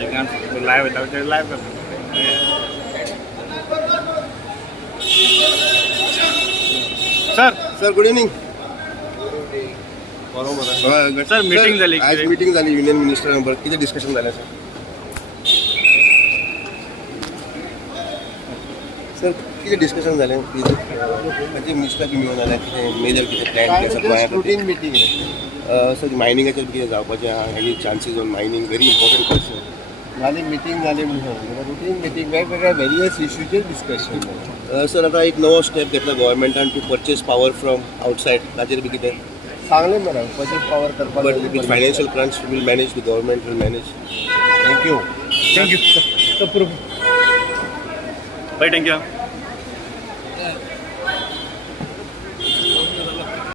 Live येतात live करतो. Sir good evening. Sir meeting झाली आज मीटिंग झाली युनियन मिनिस्टरांबरोबर. किती डिस्कशन झालं सर किती डिस्कशन झाले म्हणजे मिनिस्टर बी मिळून आल्या किती मेजर किती प्लॅन रुटीन मिटींग सर मायनिंगाच्या किती जावपाचें आहा any chances on mining very important question झाली मिटींग झाली म्हणून रुटीन मिटींग वेगवेगळ्या व्हेरियस इश्यूचेर डिस्कशन. सर आता एक नवो स्टेप घेतला गव्हर्मेंटान to purchase power from outside ताचेर बी कितें सांगलें मॅडम परचेस पॉवर करपाक but with financial crunch will manage the government will manage. Thank you thank you.